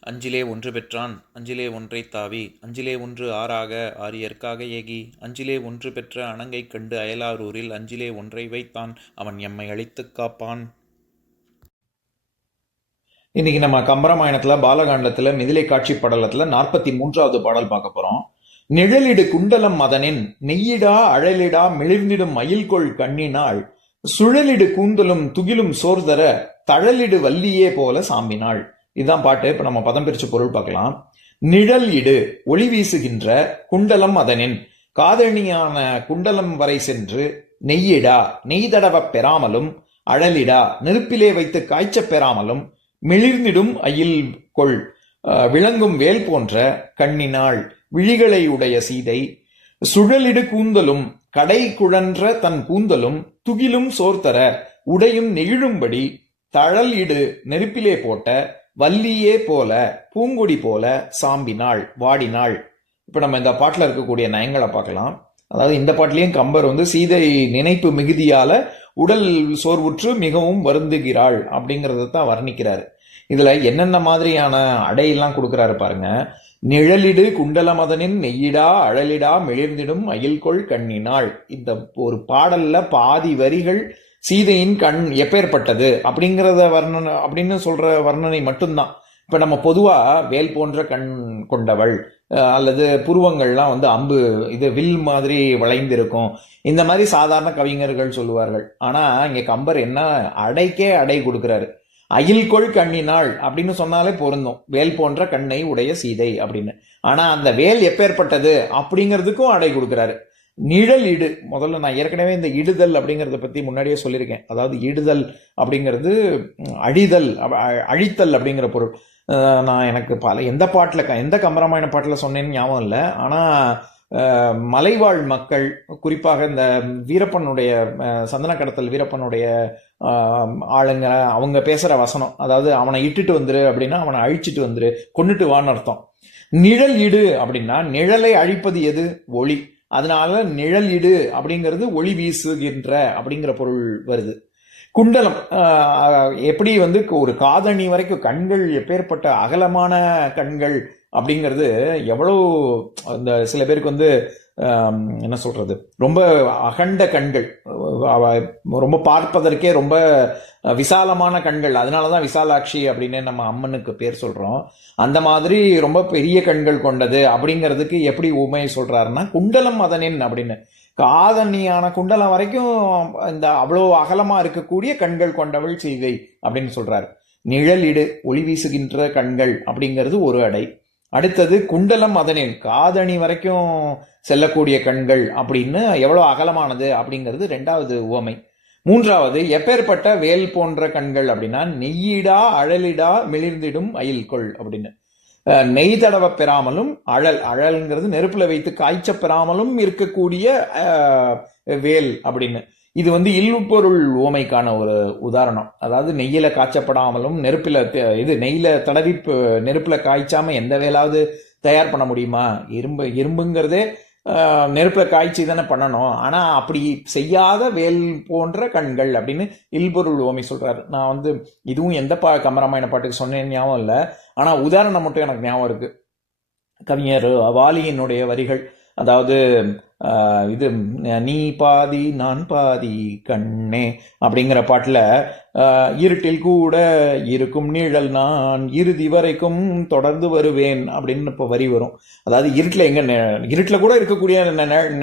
அஞ்சிலே ஒன்று பெற்றான் அஞ்சிலே ஒன்றை தாவி அஞ்சிலே ஒன்று ஆறாக ஆரியற்காக ஏகி அஞ்சிலே ஒன்று பெற்ற அணங்கை கண்டு அயலாரூரில் அஞ்சிலே ஒன்றை வைத்தான் அவன் எம்மை அழித்துக் காப்பான். இன்னைக்கு நம்ம கம்பராமாயணத்தில் பாலகாண்டத்தில் மிதிலை காட்சி படலத்தில் நாற்பத்தி மூன்றாவது பாடல் பார்க்க போகிறோம் நிழலிடு குண்டலம் மதனின் நெய்யிடா அழலிடா மிளிர்ந்திடும் மயில்கொள் கண்ணினாள் சுழலிடு கூந்தலும் துகிலும் சோர்தர தழலிடு வல்லியே போல சாம்பினாள். இதுதான் பாட்டு. இப்ப நம்ம பதம் பிரிச்சு பொருள் பார்க்கலாம். நிழல் இடு ஒளி வீசுகின்ற குண்டலம் அதனின். காதணியான குண்டலம் வரை சென்று நெய்யிடா நெய் தடவப் பெறாமலும் அழலிடா நெருப்பிலே வைத்து காய்ச்சப் பெறாமலும் மிளிர்ந்திடும் அயில் கொள் விளங்கும் வேல் போன்ற கண்ணினாள் விழிகளை உடைய சீதை. சுழலிடு கூந்தலும் கடை குழன்ற தன் கூந்தலும் துகிலும் சோர்த்தர உடையும் நெகிழும்படி தழல் இடு நெருப்பிலே போட்ட வள்ளியே போல பூங்குடி போல சாம்பினாள் வாடினாள். இப்போ நம்ம இந்த பாட்டில் இருக்கக்கூடிய நயங்களை பார்க்கலாம். அதாவது இந்த பாட்டிலையும் கம்பர் வந்து சீதை நினைப்பு மிகுதியால உடல் சோர்வுற்று மிகவும் வருந்துகிறாள் அப்படிங்கிறத தான் வர்ணிக்கிறாரு. இதுல என்னென்ன மாதிரியான அடையெல்லாம் கொடுக்குறாரு பாருங்க. நிழலிடு குண்டலமதனின் நெய்யிடா அழலிடா மெளிர்ந்திடும் அயில்கொள் கண்ணினாள். இந்த ஒரு பாடல்ல பாதி வரிகள் சீதையின் கண் எப்பேற்பட்டது அப்படிங்கிறத வர்ணனை அப்படின்னு சொல்கிற வர்ணனை மட்டும்தான். இப்போ நம்ம பொதுவாக வேல் போன்ற கண் கொண்டவள் அல்லது புருவங்கள்லாம் வந்து அம்பு இது வில் மாதிரி வளைந்திருக்கும். இந்த மாதிரி சாதாரண கவிஞர்கள் சொல்லுவார்கள். ஆனால் இங்கே கம்பர் என்ன அடைக்கே அடை கொடுக்குறாரு. அயில்கொள் கண்ணினாள் அப்படின்னு சொன்னாலே பொருந்தும். வேல் போன்ற கண்ணை உடைய சீதை அப்படின்னு. ஆனால் அந்த வேல் எப்பேற்பட்டது அப்படிங்கிறதுக்கும் அடை கொடுக்குறாரு. நிழல் இடு முதல்ல நான் ஏற்கனவே இந்த இடுதல் அப்படிங்கிறத பற்றி முன்னாடியே சொல்லியிருக்கேன். அதாவது இடுதல் அப்படிங்கிறது அழிதல் அழித்தல் அப்படிங்கிற பொருள். நான் எனக்கு பல எந்த பாட்டில் க- எந்த கம்பராமாயண பாட்டில் சொன்னேன்னு ஞாபகம் இல்லை. ஆனால் மலைவாழ் மக்கள் குறிப்பாக இந்த வீரப்பனுடைய சந்தன கடத்தல் வீரப்பனுடைய ஆளுங்க அவங்க பேசுகிற வசனம் அதாவது அவனை இட்டுட்டு வந்துரு அப்படின்னா அவனை அழிச்சிட்டு வந்துரு கொன்னுட்டு வான்னு அர்த்தம். நிழல் இடு அப்படின்னா நிழலை அழிப்பது எது? ஒளி. அதனால நிழல் இடு அப்படிங்கிறது ஒளி வீசுகின்ற அப்படிங்கிற பொருள் வருது. குண்டலம் எப்படி வந்து ஒரு காதணி வரைக்கும் கண்கள் எப்பேற்பட்ட அகலமான கண்கள் அப்படிங்கிறது எவ்வளோ அந்த சில பேருக்கு வந்து என்ன சொல்றது? ரொம்ப அகண்ட கண்கள். ரொம்ப பார்ப்பதற்கே ரொம்ப விசாலமான கண்கள். அதனால தான் விசாலாட்சி அப்படின்னு நம்ம அம்மனுக்கு பேர் சொல்கிறோம் அந்த மாதிரி ரொம்ப பெரிய கண்கள் கொண்டது அப்படிங்கிறதுக்கு எப்படி உமை சொல்கிறாருன்னா குண்டலம் அதனின் அப்படின்னு. காதணியான குண்டலம் வரைக்கும் இந்த அவ்வளோ அகலமாக இருக்கக்கூடிய கண்கள் கொண்டவள் செய்தை அப்படின்னு சொல்கிறாரு நிழலிடு ஒளி வீசுகின்ற கண்கள் அப்படிங்கிறது ஒரு அடை. அடுத்தது குண்டலம் அதனின் காதணி வரைக்கும் செல்லக்கூடிய கண்கள் அப்படின்னு எவ்வளோ அகலமானது அப்படிங்கிறது ரெண்டாவது உவமை. மூன்றாவது எப்பேற்பட்ட வேல் போன்ற கண்கள் அப்படின்னா நெய்யிடா அழலிடா மிளிர்ந்திடும் அயில்கொள் அப்படின்னு. நெய் தடவை பெறாமலும் அழல் அழல்ங்கிறது நெருப்பில் வைத்து காய்ச்ச பெறாமலும் இருக்கக்கூடிய வேல் அப்படின்னு. இது வந்து இல்பொருள் உவமைக்கான ஒரு உதாரணம். அதாவது நெய்யில் காய்ச்சப்படாமலும் நெருப்பில் இது நெய்யில் தடவி நெருப்பில் காய்ச்சாமல் எந்த வேலாவது தயார் பண்ண முடியுமா? இரும்பு இரும்புங்கிறதே நெருப்பில் காய்ச்சி தானே பண்ணணும். ஆனால் அப்படி செய்யாத வேல் போன்ற கண்கள் அப்படின்னு இல்பொருள் ஓமி சொல்கிறாரு நான் வந்து இதுவும் எந்த பா கம்பராமாயண பாட்டுக்கு சொன்னேன் ஞாபகம் இல்லை. ஆனால் உதாரணம் மட்டும் எனக்கு ஞாபகம் இருக்குது கவிஞர் வாலியினுடைய வரிகள் அதாவது இது நீ பாதி நான் பாதி கண்ணே அப்படிங்கிற பாட்டில் இருட்டில் கூட இருக்கும் நிழல் நான் இறுதி வரைக்கும் தொடர்ந்து வருவேன் அப்படின்னு இப்போ வரி வரும். அதாவது இருட்டில் எங்கே இருட்டில் கூட இருக்கக்கூடிய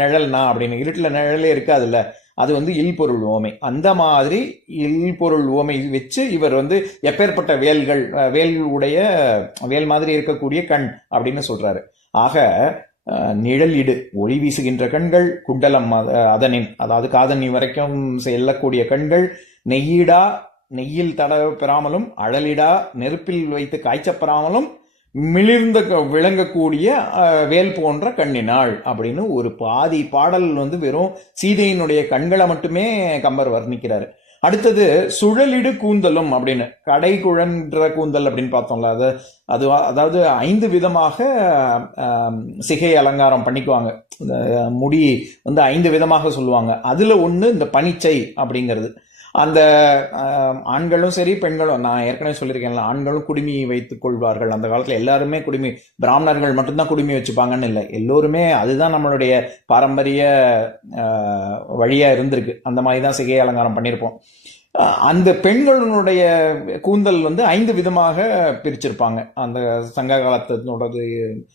நிழல் நான் அப்படின்னு இருட்டில் நிழலே இருக்காதுல்ல. அது வந்து இல்பொருள் ஓமை. அந்த மாதிரி இல்பொருள் ஓமை வச்சு இவர் வந்து எப்பேற்பட்ட வேல்கள் வேல் உடைய வேல் மாதிரி இருக்கக்கூடிய கண் அப்படின்னு சொல்றாரு. ஆக நிழலிடு ஒளி வீசுகின்ற கண்கள் குண்டலம் அதனின் அதாவது காதணி வரைக்கும் செல்லக்கூடிய கண்கள் நெய்யிடா நெய்யில் தட பெறாமலும் அழலிடா நெருப்பில் வைத்து காய்ச்சப்பெறாமலும் மிளிர்ந்த க- விளங்கக்கூடிய வேல் போன்ற கண்ணினாள் அப்படின்னு ஒரு பாதி பாடல் வந்து வெறும் சீதையினுடைய கண்களை மட்டுமே கம்பர் வர்ணிக்கிறாரு. அடுத்தது சுழலிடு கூந்தலும் அப்படின்னு. கடை குழன்ற கூந்தல் அப்படின்னு பார்த்தோம்ல அது அது அதாவது ஐந்து விதமாக சிகை அலங்காரம் பண்ணிக்குவாங்க. இந்த முடி வந்து ஐந்து விதமாக சொல்லுவாங்க. அதில் ஒன்று இந்த பனிச்சை அப்படிங்கிறது. அந்த ஆண்களும் சரி பெண்களும் நான் ஏற்கனவே சொல்லியிருக்கேன்ல ஆண்களும் குடுமி வைத்துக் கொள்வார்கள். அந்த காலத்தில் எல்லாருமே குடுமி பிராமணர்கள் மட்டும்தான் குடுமி வச்சுப்பாங்கன்னு இல்லை. எல்லோருமே அதுதான் நம்மளுடைய பாரம்பரிய வழியாக இருந்திருக்கு. அந்த மாதிரி தான் சிகை அலங்காரம் பண்ணியிருப்போம். அந்த பெண்களினுடைய கூந்தல் வந்து ஐந்து விதமாக பிரிச்சிருப்பாங்க. அந்த சங்க காலத்தினோடது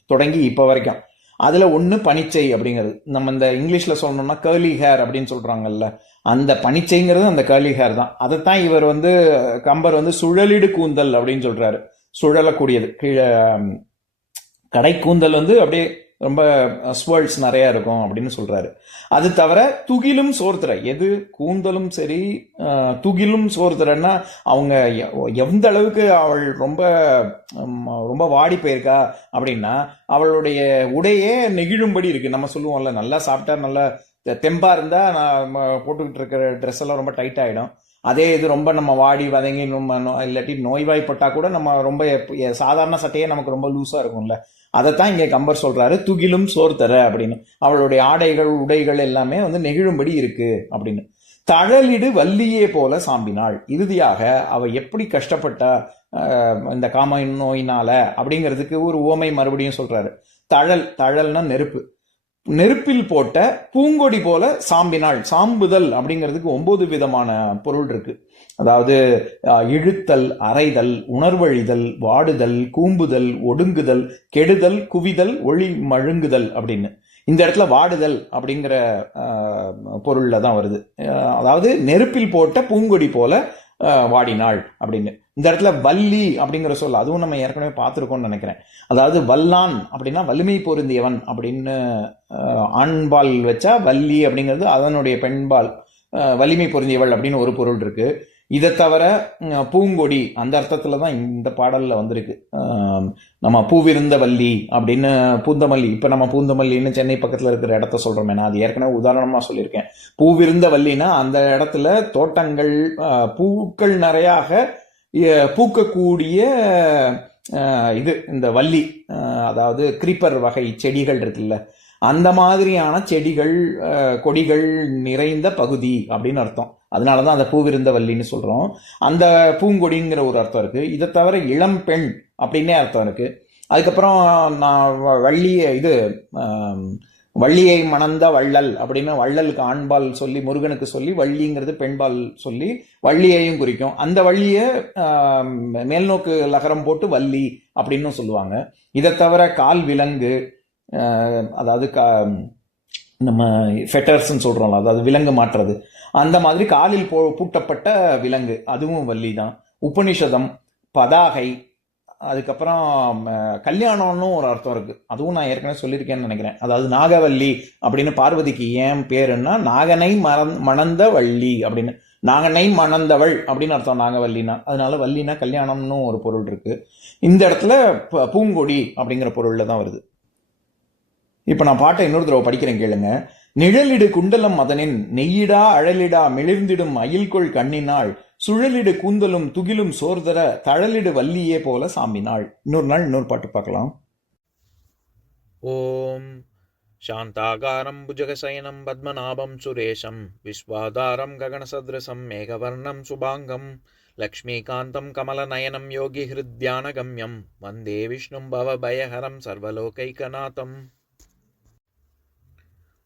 தொடங்கி இப்போ வரைக்கும். அதில் ஒன்று பனிச்சை அப்படிங்கிறது. நம்ம இந்த இங்கிலீஷில் சொல்லணும்னா கேர்லி ஹேர் அப்படின்னு சொல்கிறாங்கல்ல அந்த பனிச்சைங்கிறது அந்த கேர்லி ஹேர் தான். அதைத்தான் இவர் வந்து கம்பர் வந்து சுழலிடு கூந்தல் அப்படின்னு சொல்றாரு. சுழலக்கூடியது. கீழே கடை கூந்தல் வந்து அப்படியே ரொம்ப ஸ்வேர்ட்ஸ் நிறையா இருக்கும் அப்படின்னு சொல்கிறாரு அது தவிர துகிலும் சோர்த்திர எது கூந்தலும் சரி துகிலும் சோர்த்திரன்னா அவங்க எ- எந்த அளவுக்கு அவள் ரொம்ப ரொம்ப வாடி போயிருக்கா அப்படின்னா அவளுடைய உடையே நெகிழும்படி இருக்குது நம்ம சொல்லுவோம்ல நல்லா சாப்பிட்டா நல்லா தெம்பாக இருந்தால் நான் போட்டுக்கிட்டு இருக்கிற ட்ரெஸ் எல்லாம் ரொம்ப டைட் ஆகிடும் அதே இது ரொம்ப நம்ம வாடி வதங்கி நம்ம இல்லாட்டி நோய்வாய்ப்பட்டால் கூட நம்ம ரொம்ப சாதாரண சட்டையே நமக்கு ரொம்ப லூஸாக இருக்கும்ல. அதைத்தான் இங்கே கம்பர் சொல்கிறாரு துகிலும் சோர் தர அப்படின்னு. அவளுடைய ஆடைகள் உடைகள் எல்லாமே வந்து நெகிழும்படி இருக்கு அப்படின்னு. தழலிடு வள்ளியே போல சாம்பினாள். இறுதியாக அவள் எப்படி கஷ்டப்பட்டா இந்த காம நோயினால அப்படிங்கிறதுக்கு ஒரு உவமை மறுபடியும் சொல்கிறாரு தழல் தழல்னா நெருப்பு. நெருப்பில் போட்ட பூங்கொடி போல சாம்பினாள் சாம்புதல் அப்படிங்கிறதுக்கு ஒன்பது விதமான பொருள் இருக்கு. அதாவது இழுத்தல் அரைதல் உணர்வழிதல் வாடுதல் கூம்புதல் ஒடுங்குதல் கெடுதல் குவிதல் ஒளி மழுங்குதல் அப்படின்னு. இந்த இடத்துல வாடுதல் அப்படிங்கிற பொருளில் பொருள்ல தான் வருது. அதாவது நெருப்பில் போட்ட பூங்கொடி போல வாடினாள் அப்படின்னு. இந்த இடத்துல வள்ளி அப்படிங்கிற சொல் அதுவும் நம்ம ஏற்கனவே பார்த்துருக்கோம்னு நினைக்கிறேன். அதாவது வல்லான் அப்படின்னா வலிமை பொருந்தியவன் அப்படின்னு ஆண்பால் வச்சா வள்ளி அப்படிங்கிறது அதனுடைய பெண்பால் வலிமை பொருந்தியவள் அப்படின்னு ஒரு பொருள் இருக்கு. இதை தவிர பூங்கொடி அந்த அர்த்தத்தில் தான் இந்த பாடலில் வந்திருக்கு. நம்ம பூவிருந்த வள்ளி அப்படின்னு பூந்தமல்லி இப்போ நம்ம பூந்தமல்லின்னு சென்னை பக்கத்தில் இருக்கிற இடத்த சொல்கிறோமே நான் அது ஏற்கனவே உதாரணமாக சொல்லியிருக்கேன். பூவிருந்த வள்ளினா அந்த இடத்துல தோட்டங்கள் பூக்கள் நிறையாக பூக்கக்கூடிய இது இந்த வள்ளி அதாவது கிரீப்பர் வகை செடிகள் இருக்குல்ல அந்த மாதிரியான செடிகள் கொடிகள் நிறைந்த பகுதி அப்படின்னு அர்த்தம். அதனால தான் அந்த பூவிருந்த வள்ளின்னு சொல்கிறோம் அந்த பூங்கொடிங்கிற ஒரு அர்த்தம் இருக்குது இதை தவிர இளம் பெண் அப்படின்னே அர்த்தம் இருக்குது அதுக்கப்புறம் நான் வ- இது வள்ளியை மணந்த வள்ளல் அப்படின்னு வள்ளலுக்கு ஆண்பால் சொல்லி முருகனுக்கு சொல்லி வள்ளிங்கிறது பெண்பால் சொல்லி வள்ளியையும் குறிக்கும். அந்த வள்ளியை மேல்நோக்கு லகரம் போட்டு வள்ளி அப்படின்னு சொல்லுவாங்க. இதை தவிர கால் விலங்கு அதாவது கா நம்ம ஃபெட்டர்ஸ்ன்னு சொல்கிறோம்ல அதாவது விலங்கு மாற்றுறது. அந்த மாதிரி காலில் போ பூட்டப்பட்ட விலங்கு அதுவும் வள்ளி தான் உபனிஷதம் பதாகை அதுக்கப்புறம் கல்யாணம்னு ஒரு அர்த்தம் இருக்குது அதுவும் நான் ஏற்கனவே சொல்லியிருக்கேன்னு நினைக்கிறேன். அதாவது நாகவல்லி அப்படின்னு பார்வதிக்கு ஏன் பேருன்னா நாகனை மறந் மணந்த வள்ளி அப்படின்னு. நாகனை மணந்தவள் அப்படின்னு அர்த்தம் நாகவல்லினா. அதனால வள்ளினா கல்யாணம்னு ஒரு பொருள் இருக்குது இந்த இடத்துல ப- பூங்கொடி அப்படிங்கிற பொருளில் தான் வருது. இப்ப நான் பாட்டை இன்னொரு தடவை படிக்கிறேன் கேளுங்க நிழலிடு குண்டலம் மதனின் நெய்யிடா அழலிடா மிளிர்ந்திடும் அயில்கொள் கண்ணினாள் சுழலிடு கூந்தலும் துகிலும் சோர்தர தழலிடு வள்ளியே போல சாம்பினாள் இன்னொரு நாள் இன்னொரு பாட்டு பார்க்கலாம் ॐ शान्ताकारं भुजगशयनं पद्मनाभं सुरेशं विश्वाधारं गगनसदृशं मेघवर्णं शुभाङ्गं लक्ष्मीकान्तं कमलनयनं योगिहृद्यानगम्यं वन्दे विष्णुं भवभयहरं सर्वलोकैकनाथम्